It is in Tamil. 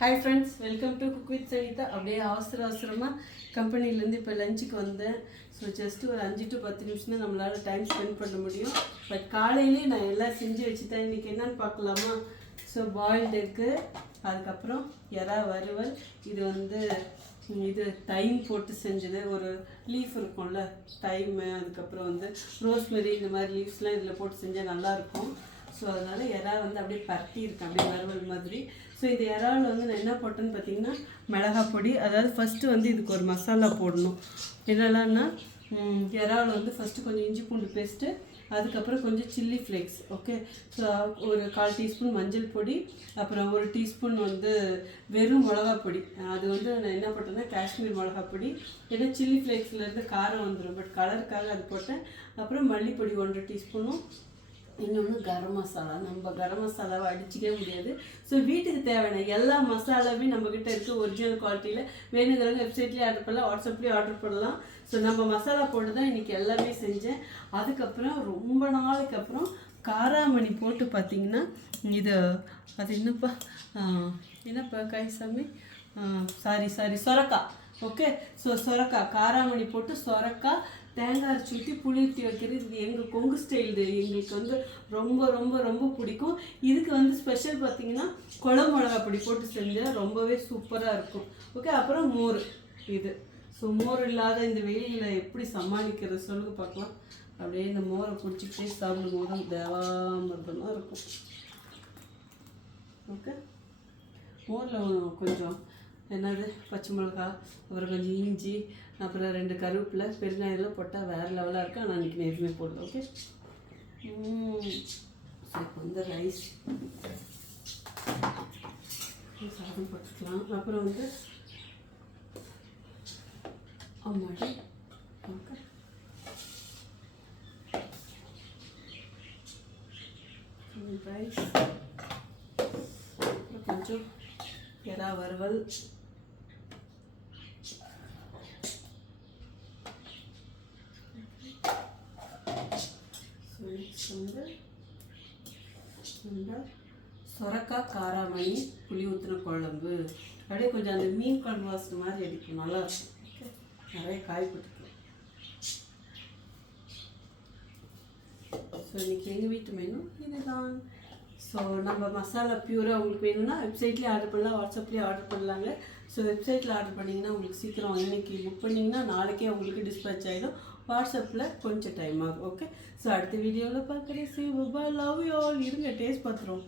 Hi friends, welcome to cook with Sanitha. அப்படியே அவசரமாக கம்பெனிலேருந்து இப்போ லஞ்சுக்கு வந்தேன். ஸோ ஜஸ்ட்டு ஒரு 5 to 10 நிமிஷம் தான் நம்மளால் டைம் ஸ்பெண்ட் பண்ண முடியும். பட் காலையிலேயே நான் எல்லாம் செஞ்சு வச்சுட்டேன். இன்றைக்கி என்னென்னு பார்க்கலாமா? ஸோ பாயில்டு எக்கு, அதுக்கப்புறம் எறா வறுவல், இது தைம் போட்டு செஞ்சது. ஒரு லீஃப் இருக்கும்ல, தைமு, அதுக்கப்புறம் ரோஸ்மெரி, இந்த மாதிரி லீவ்ஸ்லாம் இதில் போட்டு செஞ்சால் நல்லாயிருக்கும். ஸோ அதனால் எறா அப்படியே பரட்டி இருக்கேன், அப்படியே வறுவல் மாதிரி. ஸோ இந்த இறால் நான் என்ன போட்டேன்னு பார்த்தீங்கன்னா, மிளகாய் பொடி. அதாவது ஃபஸ்ட்டு இதுக்கு ஒரு மசாலா போடணும். என்னெல்லாம்னா, இறால் ஃபஸ்ட்டு கொஞ்சம் இஞ்சி பூண்டு பேஸ்ட்டு, அதுக்கப்புறம் கொஞ்சம் சில்லி ஃப்ளேக்ஸ், ஓகே. ஸோ ஒரு 1/4 டீஸ்பூன் மஞ்சள் பொடி, அப்புறம் 1 டீஸ்பூன் வெறும் மிளகாய் பொடி. அது நான் என்ன போட்டேன்னா காஷ்மீர் மிளகாய் பொடி. ஏன்னா சில்லி ஃப்ளேக்ஸ்லேருந்து காரம் வந்துடும், பட் கலருக்காக அது போட்டேன். அப்புறம் மல்லிப்பொடி 1 டீஸ்பூனும், இன்னொன்று கரம் மசாலா. நம்ம கரம் மசாலாவை அடிச்சிக்கவே முடியாது. ஸோ வீட்டுக்கு தேவையான எல்லா மசாலாவே நம்மக்கிட்ட இருக்குது, ஒரிஜினல் குவாலிட்டியில். வேணுங்கிறவங்க வெப்சைட்லேயே ஆர்டர் பண்ணலாம், வாட்ஸ்அப்லேயே ஆர்டர் பண்ணலாம். ஸோ நம்ம மசாலா போட்டு தான் இன்றைக்கி எல்லாமே செஞ்சேன். அதுக்கப்புறம் ரொம்ப நாளைக்கு அப்புறம் காராமணி போட்டு பார்த்திங்கன்னா, அது என்னப்பா காய்சாமி, சொரக்காய், ஓகே. ஸோ சொரக்காய், காராமணி போட்டு சொரக்காய், தேங்காய் அரைச்சி ஊற்றி புளி ஊற்றி வைக்கிறது. இது எங்கள் கொங்கு ஸ்டைல். எங்களுக்கு ரொம்ப ரொம்ப ரொம்ப பிடிக்கும். இதுக்கு ஸ்பெஷல் பார்த்திங்கன்னா குழம்பு மிளகா பொடி போட்டு செஞ்சால் ரொம்பவே சூப்பராக இருக்கும், ஓகே. அப்புறம் மோர். ஸோ மோர் இல்லாத இந்த வெயிலில் எப்படி சமாளிக்கிறது சொல்லுங்க பார்க்கலாம். அப்படியே இந்த மோரை குடிச்சிக்கிட்டே சாப்பிடும் போதும் தேவாமிர்தமாக இருக்கும், ஓகே. மோரில் கொஞ்சம் பச்சை மிளகா, அப்புறம் கொஞ்சம் இஞ்சி, அப்புறம் 2 கருவேப்பிலை, பெருங்காயெல்லாம் போட்டால் வேறு லெவலாக இருக்கும். ஆனால் அன்றைக்கி எதுவுமே போடல, ஓகே. ஸோ இப்போ ரைஸ் சாதம் போட்டுக்கலாம். அப்புறம் ஆமாடி, ஓகே. ரைஸ், கொஞ்சம் எறா வறுவல், சொரக்காய் காராமணி புளி ஊற்றின குழம்பு. அப்படியே கொஞ்சம் அந்த மீன் குழம்பு வாசனை மாதிரி அடிக்கும், நல்லாயிருக்கும், ஓகே. நிறைய காய் போட்டுக்கலாம். ஸோ இன்றைக்கி எங்கள் வீட்டு மெனு இதுதான். ஸோ நம்ம மசாலா பியூராக உங்களுக்கு வேணும்னா வெப்சைட்லேயே ஆர்டர் பண்ணலாம், வாட்ஸ்அப்லேயே ஆர்டர் பண்ணலாங்க. ஸோ வெப்சைட்டில் ஆர்டர் பண்ணிங்கன்னா உங்களுக்கு சீக்கிரம், இன்றைக்கி புக் பண்ணிங்கன்னா நாளைக்கே உங்களுக்கு டிஸ்பேச் ஆகிடும். வாட்ஸ்அப்பில் கொஞ்சம் டைம் ஆகும், ஓகே. ஸோ அடுத்த வீடியோவில் பார்க்குறேன். C bye, love you all. இருங்க டேஸ்ட் பார்த்துருவோம்.